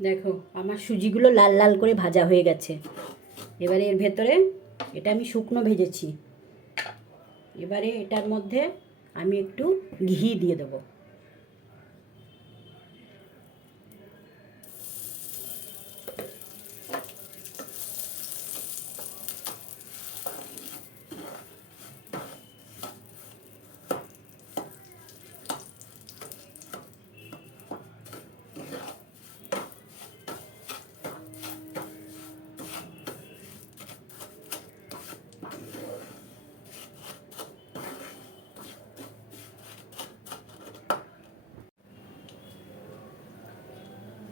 দেখো আমার সুজিগুলো লাল লাল করে ভাজা হয়ে গেছে। এবারে এর ভেতরে, এটা আমি শুকনো ভেজেছি, এবারে এটার মধ্যে আমি একটু ঘি দিয়ে দেবো।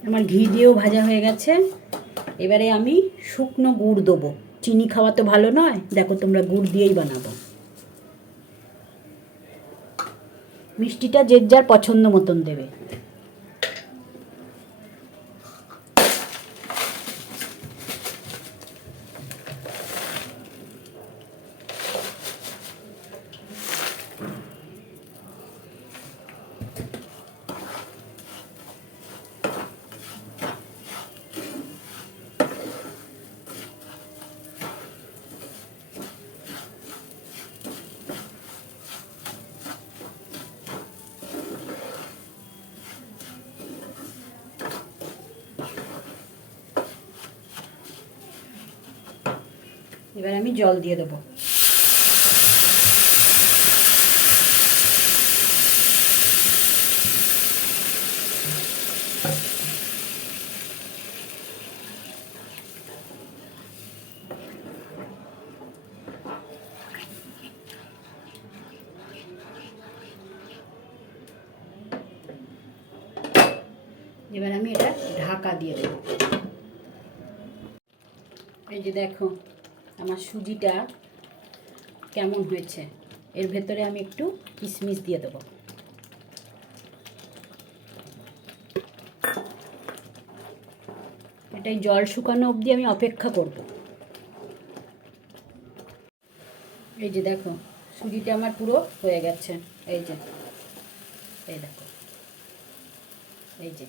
আমার ঘি দিয়েও ভাজা হয়ে গেছে। এবারে আমি শুকনো গুড় দেবো। চিনি খাওয়া তো ভালো নয়, দেখো তোমরা গুড় দিয়েই বানাবো। মিষ্টিটা যে যার পছন্দ মতন দেবে। এবার আমি জল দিয়ে দেবো। এবার আমি এটা ঢাকা দিয়ে দেবো। এই যে দেখো আমার সুজিটা কেমন হয়েছে। এর ভেতরে আমি একটু কিশমিশ দিয়ে দেবো। এটাই জল শুকানো অবধি আমি অপেক্ষা করব। এই যে দেখো সুজিটা আমার পুরো হয়ে গেছে। এই যে, এই দেখো, এই যে